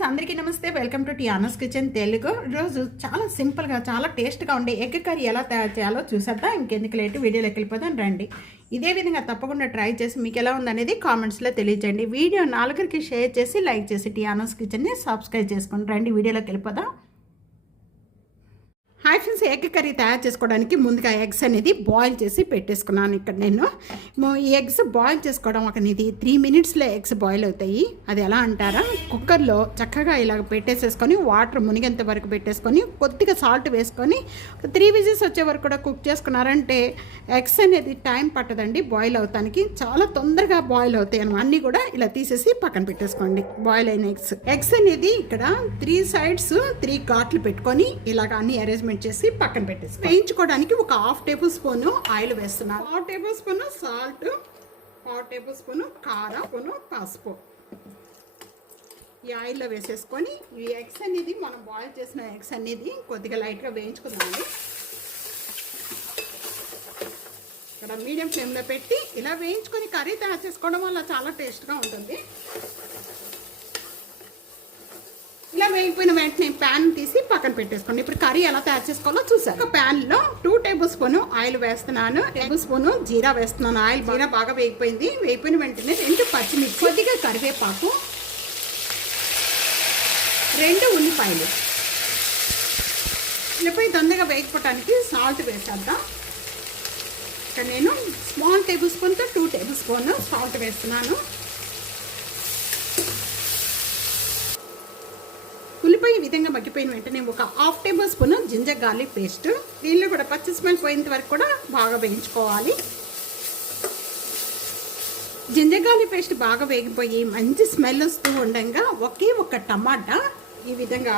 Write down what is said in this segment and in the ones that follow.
Friends అందరికీ నమస్తే. Welcome to Tiana's kitchen Telugu. రోజు చాలా సింపుల్గా చాలా టేస్ట్గా ఉండే ఎగ్ కర్రీ ఎలా తయారు చేయాలో చూసేద్దాం. ఇంకెందుకు లేటు వీడియోలోకి వెళ్ళిపోదాం రండి. ఇదే విధంగా తప్పకుండా ట్రై చేసి మీకు ఎలా ఉందనేది కామెంట్స్లో తెలియజేయండి. వీడియో నాలుగురికి షేర్ చేసి లైక్ చేసి టియానస్ కిచెన్ని సబ్స్క్రైబ్ చేసుకోండి రండి వీడియోలోకి వెళ్ళిపోదాం. ఫ్రెండ్స్ ఎగ్ కర్రీ తయారు చేసుకోవడానికి ముందుగా ఎగ్స్ అనేది బాయిల్ చేసి పెట్టేసుకున్నాను ఇక్కడ నేను. ఈ ఎగ్స్ బాయిల్ చేసుకోవడం ఒక ఇది త్రీ మినిట్స్లో ఎగ్స్ బాయిల్ అవుతాయి. అది ఎలా అంటారా? కుక్కర్లో చక్కగా ఇలా పెట్టేసేసుకొని వాటర్ మునిగేంత వరకు పెట్టేసుకొని కొద్దిగా సాల్ట్ వేసుకొని త్రీ విజిల్స్ వచ్చే వరకు కూడా కుక్ చేసుకున్నారంటే ఎగ్స్ అనేది టైం పట్టదండి బాయిల్ అవుతానికి. చాలా తొందరగా బాయిల్ అవుతాయి అని అన్నీ కూడా ఇలా తీసేసి పక్కన పెట్టేసుకోండి బాయిల్ అయిన ఎగ్స్. ఎగ్స్ అనేది ఇక్కడ త్రీ సైడ్స్ త్రీ ఘాట్లు పెట్టుకొని ఇలాగ అన్ని అరేంజ్మెంట్ చేసి పక్కన పెట్టేసి వేయించుకోవడానికి ఒక హాఫ్ టేబుల్ స్పూన్ ఆయిల్ వేస్తున్నాను. Half tablespoon salt half tablespoon కారం స్పూన్ పసుపు. ఈ ఆయిల్లో వేసేసుకొని ఈ ఎగ్స్ అనేది మనం బాయిల్ చేసిన ఎగ్స్ అనేది కొద్దిగా లైట్గా వేయించుకుందామండి. ఇక్కడ మీడియం ఫ్లేమ్లో పెట్టి ఇలా వేయించుకొని కర్రీ తయారు చేసుకోవడం వల్ల చాలా టేస్ట్గా ఉంటుంది. ఇలా వెంటనే ప్యాన్ తీసి పక్కన పెట్టేసుకోండి. ఇప్పుడు కర్రీ ఎలా తయారు చేసుకోవాలో చూసారు. ఒక ప్యాన్లో టూ టేబుల్ స్పూన్ ఆయిల్ వేస్తున్నాను. టేబుల్ స్పూన్ జీరా వేస్తున్నాను. ఆయిల్ జీరా బాగా వేగిపోయింది. వేగిపోయిన వెంటనే రెండు పచ్చిమిర్చి కొద్దిగా కరివేపాకు రెండు ఉల్లిపాయలు. ఉల్లిపాయ తొందరగా వేగిపోవటానికి సాల్ట్ వేసేద్దాం. ఇక్కడ నేను స్మాల్ టేబుల్ స్పూన్తో టూ టేబుల్ స్పూన్ సాల్ట్ వేస్తున్నాను ఉల్లిపాయ ఈ విధంగా మగ్గిపోయిన వెంటనే ఒక half tablespoon ginger garlic paste దీనిలో కూడా పచ్చి స్మెల్ పోయేంత వరకు కూడా బాగా వేయించుకోవాలి. జింజర్ గార్లిక్ పేస్ట్ బాగా వేగిపోయి మంచి స్మెల్ వస్తూ ఉండగా ఒకే ఒక టమాటా ఈ విధంగా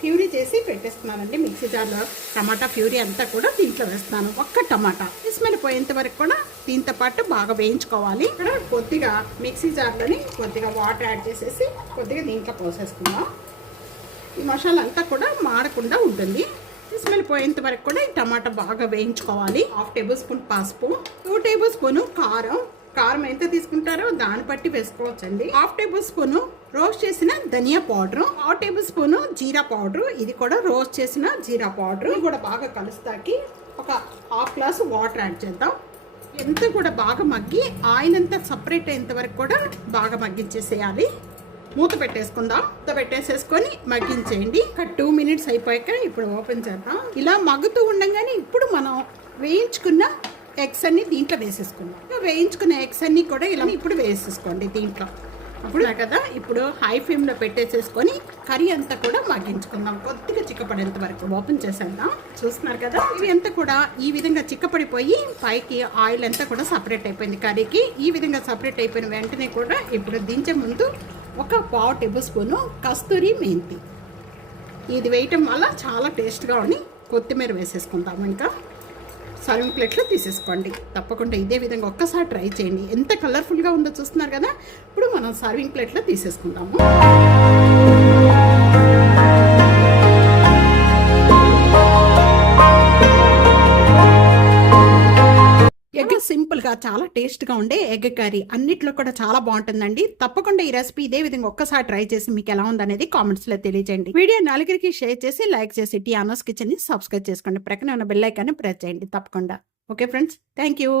ప్యూరీ చేసి పెట్టేస్తున్నానండి. మిక్సీ జార్లో టమాటా ప్యూరీ అంతా కూడా దీంట్లో వేస్తున్నాను. ఒక్క టమాటా. స్మెల్ పోయేంత వరకు కూడా దీంతో పాటు బాగా వేయించుకోవాలి. ఇక్కడ కొద్దిగా మిక్సీ జార్లోని కొద్దిగా వాటర్ యాడ్ చేసేసి కొద్దిగా దీంట్లో పోసేసుకుందాం. ఈ మసాలా అంతా కూడా మాడకుండా ఉంటుంది. స్మెల్ పోయేంత వరకు కూడా ఈ టమాటా బాగా వేయించుకోవాలి. హాఫ్ టేబుల్ స్పూన్ పసుపు టూ టేబుల్ స్పూన్ కారం. కారం ఎంత తీసుకుంటారో దాన్ని బట్టి వేసుకోవచ్చండి. హాఫ్ టేబుల్ స్పూన్ రోస్ట్ చేసిన ధనియా పౌడర్ హాఫ్ టేబుల్ స్పూన్ జీరా పౌడర్. ఇది కూడా రోస్ట్ చేసిన జీరా పౌడర్. ఇది కూడా బాగా కలుస్తాకి ఒక హాఫ్ గ్లాస్ వాటర్ యాడ్ చేద్దాం. ఎంత కూడా బాగా మగ్గి ఆయిల్ అంతా సపరేట్ అయ్యేంత వరకు కూడా బాగా మగ్గించేసేయాలి. మూత పెట్టేసుకుందాం. మూత పెట్టేసేసుకొని మగ్గించేయండి. ఒక టూ మినిట్స్ అయిపోయాక ఇప్పుడు ఓపెన్ చేద్దాం. ఇలా మగ్గుతూ ఉండగానే ఇప్పుడు మనం వేయించుకున్న ఎగ్స్ అన్ని దీంట్లో వేసేసుకుందాం. వేయించుకున్న ఎగ్స్ అన్ని కూడా ఇలా ఇప్పుడు వేసేసుకోండి దీంట్లో. అప్పుడు కదా? ఇప్పుడు హై ఫ్లేమ్లో పెట్టేసేసుకొని కర్రీ అంతా కూడా మగ్గించుకుందాం. కొద్దిగా చిక్కపడేంత వరకు ఓపెన్ చేసేద్దాం. చూస్తున్నారు కదా? ఇవి అంతా కూడా ఈ విధంగా చిక్కపడిపోయి పైకి ఆయిల్ అంతా కూడా సపరేట్ అయిపోయింది కర్రీకి ఈ విధంగా సపరేట్ అయిపోయిన వెంటనే కూడా ఇప్పుడు దించే ముందు ఒక పావు టేబుల్ స్పూను కస్తూరి మెంతి. ఇది వేయటం వల్ల చాలా టేస్ట్గా ఉండి కొత్తిమీర వేసేసుకుంటాము ఇంకా. సర్వింగ్ ప్లేట్లో తీసేసుకోండి. తప్పకుండా ఇదే విధంగా ఒక్కసారి ట్రై చేయండి. ఎంత కలర్ఫుల్గా ఉందో చూస్తున్నారు కదా? ఇప్పుడు మనం సర్వింగ్ ప్లేట్లో తీసేసుకుందాము ఎగ్ చాలా టేస్ట్గా ఉండే ఎగ్ కర్రీ. అన్నిట్లో కూడా చాలా బాగుంటుందండి. తప్పకుండా ఈ రెసిపీ ఇదే విధంగా ఒక్కసారి ట్రై చేసి మీకు ఎలా ఉందనేది కామెంట్స్లో తెలియజేయండి. వీడియో నలుగురికి షేర్ చేసి లైక్ చేసి టీ అనోస్ కిచెన్ని సబ్స్క్రైబ్ చేసుకోండి. ప్రక్కన ఉన్న బెల్ ఐకాన్ని ప్రెస్ చేయండి తప్పకుండా. Okay friends thank you